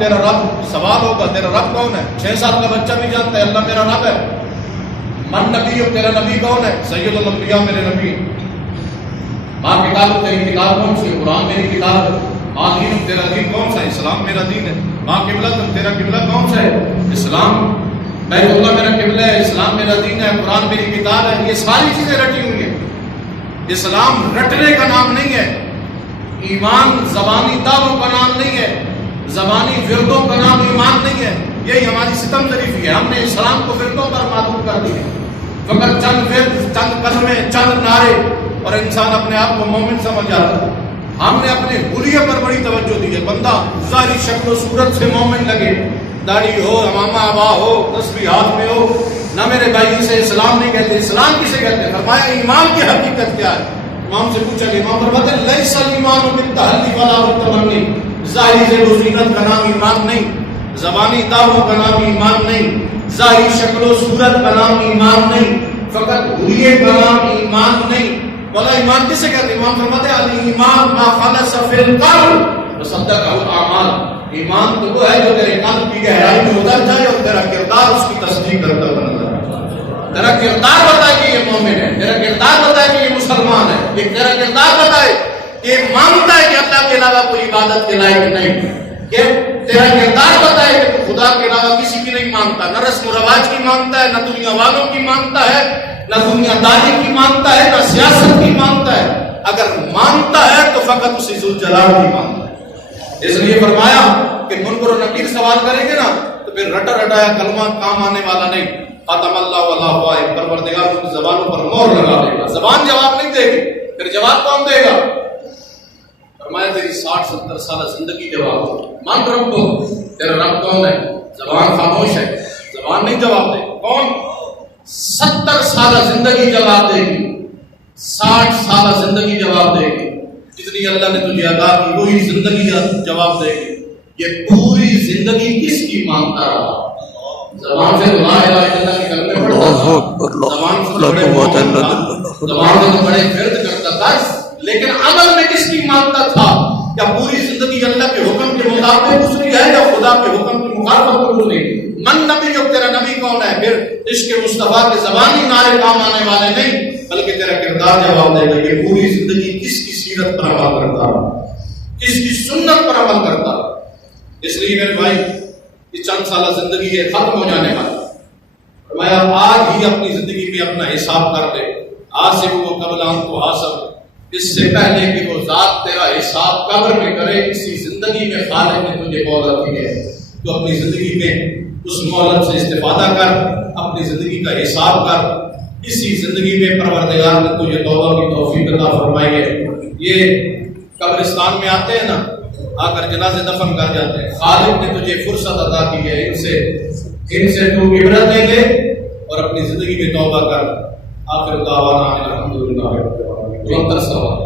تیرا رب، سوال ہوگا تیرا رب کون ہے؟ 6 سال کا بچہ بھی جانتا ہے اللہ میرا رب ہے۔ من نبی، تیرا نبی کون ہے؟ سید الانبیاء میرے نبی۔ ماں کتاب، تیری کتاب کون سی ہے؟ قرآن میری کتاب ہے۔ ماں دین، تیرا دین کون سا ہے؟ اسلام میرا دین ہے۔ ماں قبلہ، تیرا قبلہ کون سا ہے؟ اسلام۔ بیت اللہ میرا قبلہ ہے، اسلام میرا دین ہے، قرآن میری کتاب ہے۔ یہ ساری چیزیں رٹی ہوئی ہیں۔ اسلام رٹنے کا نام نہیں ہے، ایمان زبانی دعووں کا نام نہیں ہے، زبانی وردوں کا نام ایمان نہیں ہے۔ یہی ہماری ستم ظریفی ہے، ہم نے اسلام کو وردوں پر معلوم کر دیا، فقط چند ورد، چند کلمے، چند نعرے، اور انسان اپنے آپ کو مومن سمجھ جاتا ہے۔ ہم نے اپنے حلیے پر بڑی توجہ دی ہے، بندہ ظاہری شکل و صورت سے مومن لگے، داڑھی ہو، امامہ آبا ہو، تسبیح ہاتھ میں ہو، نہ میرے بھائی اسے اسلام نہیں کہتے۔ اسلام کسے کہتے ہیں؟ فرمایا ایمان کی حقیقت کیا ہے؟ امام سے پوچھا کہ امام فرماتے ہیں لیس الایمان بالتحلی ولا بالتمنی، ظاہری زیب و زینت کا نام ایمان نہیں، زبانی دعووں کا نام ایمان نہیں، ظاہری شکل و صورت کا نام ایمان نہیں، فقط حلیے کا نام ایمان نہیں۔ بولا ایمان کسے کہتے ہیں؟ امام فرماتے ہیں الایمان ما خلص فی القلب وصدقہ الاعمال، ایمان تو وہ ہے جو تیرے قلب کی گہرائی میں اتر جائے اور تیرا کردار اس کی تصدیق کرتا ہوا نظر آئے۔ تیرا کردار بتائے کہ یہ مومن ہے، تیرا کردار بتائے کہ یہ مسلمان ہے، یہ تیرا کردار بتائے کہ مانتا ہے کہ اللہ کے علاوہ کوئی عبادت کے لائق نہیں، کہ تیرا کردار بتائے کہ تو خدا کے علاوہ کسی کی نہیں مانتا، نہ رسم و رواج کی مانتا ہے، نہ دنیا والوں کی مانتا ہے، نہ دنیا داری کی مانتا ہے، نہ سیاست کی مانتا ہے۔ اگر مانتا ہے تو فقط اسی ذوالجلال کی مانتا ہے۔ اس لیے فرمایا کہ منکر و نکیر سوال کریں گے نا تو پھر رٹا رٹایا کلمہ کام آنے والا نہیں۔ ختم اللہ ولا فائق، پروردگار ان کی زبانوں پر مہر لگا دے گا، زبان جواب نہیں دے گی، پھر جواب کون دے گا؟ فرمایا تیری 60-70 سالہ زندگی جواب دے گی۔ مان ربو، تیرا رب کون ہے؟ زبان خاموش ہے، زبان نہیں جواب دے گی۔ کون؟ 70 سالہ زندگی جواب دے گی، 60 سالہ زندگی جواب دے گی، جتنی اللہ نے تجھے عطا کی وہی زندگی جواب دے گی۔ یہ پوری زندگی کس کی مانتا رہا؟ زبان سے لا الہ الا اللہ کی کلمے پڑھتا تھا، زبان سے بڑے فرد کرتا تھا، لیکن عمل میں کس کی مانتا تھا؟ کیا پوری زندگی اللہ کے حکم کے مطابق گزری ہے یا خدا کے حکم کی مخالفت میں گزری؟ من نبی، جو تیرا نبی کون ہے؟ پھر عشق مصطفیٰ کے زبانی نعرے کام آنے والے نہیں بلکہ تیرا کردار جواب دے گا۔ یہ پوری زندگی کس کی سیرت پر عمل کرتا رہا، کس کی سنت پر عمل کرتا رہا۔ اس لیے میرے بھائی یہ چند سالہ زندگی ہے، ختم ہو جانے والا۔ فرمایا آج ہی اپنی زندگی میں اپنا حساب کر دے، حاسب و قبل ان تحاسب، اس سے پہلے کہ وہ ذات تیرا حساب قبر میں کرے، اسی زندگی میں خالق نے تجھے مہلت دی ہے، تو اپنی زندگی میں اس مہلت سے استفادہ کر، اپنی زندگی کا حساب کر۔ اسی زندگی میں پروردگار نے تجھے توبہ کی توفیق عطا فرمائی ہے۔ یہ قبرستان میں آتے ہیں نا، آ کر جنازے دفن کر جاتے ہیں، خالق نے تجھے فرصت عطا کی ہے، ان سے تو عبرتیں لے اور اپنی زندگی میں توبہ کر۔ آخر دعوانا الحمدللہ رب العالمین۔ 74 سوال